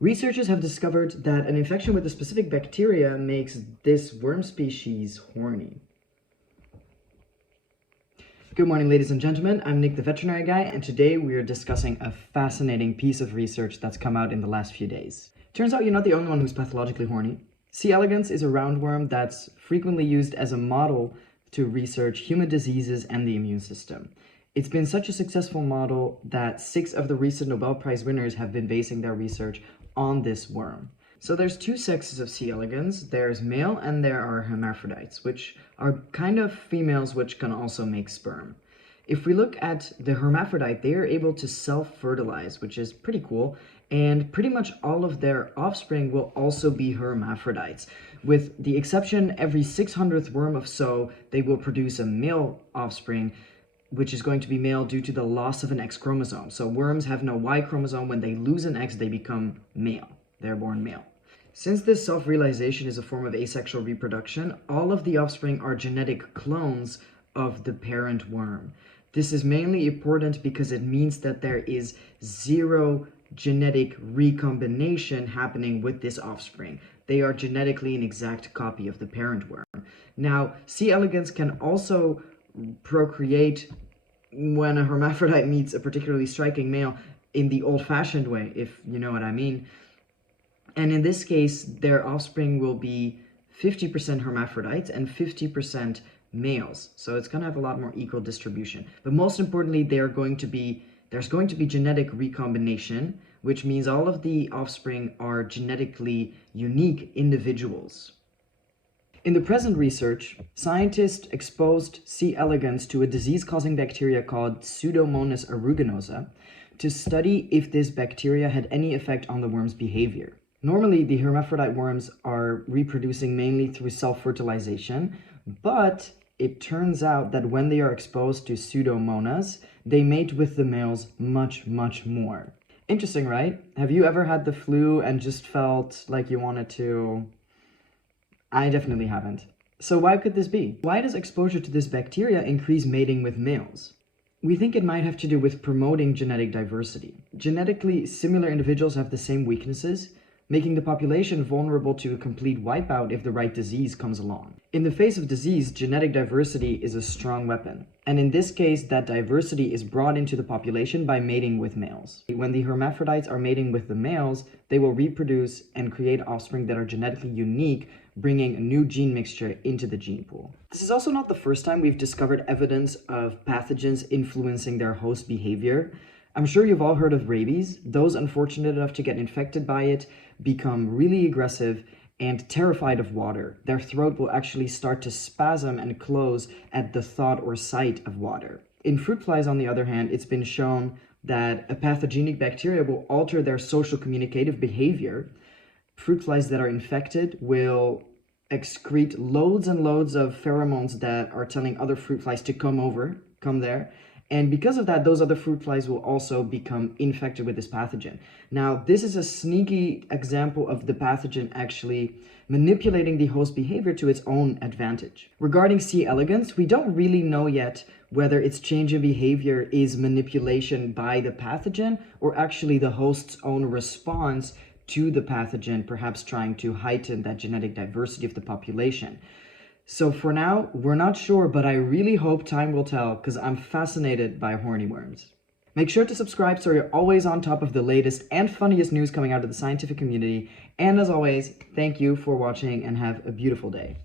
Researchers have discovered that an infection with a specific bacteria makes this worm species horny. Good morning, ladies and gentlemen. I'm Nick, the veterinary guy, and today we are discussing a fascinating piece of research that's come out in the last few days. Turns out you're not the only one who's pathologically horny. C. elegans is a roundworm that's frequently used as a model to research human diseases and the immune system. It's been such a successful model that 6 of the recent Nobel Prize winners have been basing their research on this worm. So there's 2 sexes of C. elegans. There's male and there are hermaphrodites, which are kind of females which can also make sperm. If we look at the hermaphrodite, they are able to self-fertilize, which is pretty cool, and pretty much all of their offspring will also be hermaphrodites. With the exception, every 600th worm or so, they will produce a male offspring, which is going to be male due to the loss of an X chromosome. So worms have no Y chromosome. When they lose an X, they become male. They're born male. Since this self-realization is a form of asexual reproduction, all of the offspring are genetic clones of the parent worm. This is mainly important because it means that there is 0 genetic recombination happening with this offspring. They are genetically an exact copy of the parent worm. Now, C. elegans can also procreate when a hermaphrodite meets a particularly striking male in the old-fashioned way, if you know what I mean. And in this case, their offspring will be 50% hermaphrodites and 50% males. So it's going to have a lot more equal distribution. But most importantly, there's going to be genetic recombination, which means all of the offspring are genetically unique individuals. In the present research, scientists exposed C. elegans to a disease-causing bacteria called Pseudomonas aeruginosa to study if this bacteria had any effect on the worm's behavior. Normally, the hermaphrodite worms are reproducing mainly through self-fertilization, but it turns out that when they are exposed to Pseudomonas, they mate with the males much, much more. Interesting, right? Have you ever had the flu and just felt like you wanted to... I definitely haven't. So why could this be? Why does exposure to this bacteria increase mating with males? We think it might have to do with promoting genetic diversity. Genetically similar individuals have the same weaknesses, making the population vulnerable to a complete wipeout if the right disease comes along. In the face of disease, genetic diversity is a strong weapon. And in this case, that diversity is brought into the population by mating with males. When the hermaphrodites are mating with the males, they will reproduce and create offspring that are genetically unique, bringing a new gene mixture into the gene pool. This is also not the first time we've discovered evidence of pathogens influencing their host behavior. I'm sure you've all heard of rabies. Those unfortunate enough to get infected by it become really aggressive and terrified of water. Their throat will actually start to spasm and close at the thought or sight of water. In fruit flies, on the other hand, it's been shown that a pathogenic bacteria will alter their social communicative behavior. Fruit flies that are infected will excrete loads and loads of pheromones that are telling other fruit flies to come there. And because of that, those other fruit flies will also become infected with this pathogen. Now, this is a sneaky example of the pathogen actually manipulating the host behavior to its own advantage. Regarding C. elegans, we don't really know yet whether its change in behavior is manipulation by the pathogen or actually the host's own response to the pathogen, perhaps trying to heighten that genetic diversity of the population. So for now, we're not sure, but I really hope time will tell because I'm fascinated by horny worms. Make sure to subscribe so you're always on top of the latest and funniest news coming out of the scientific community. And as always, thank you for watching and have a beautiful day.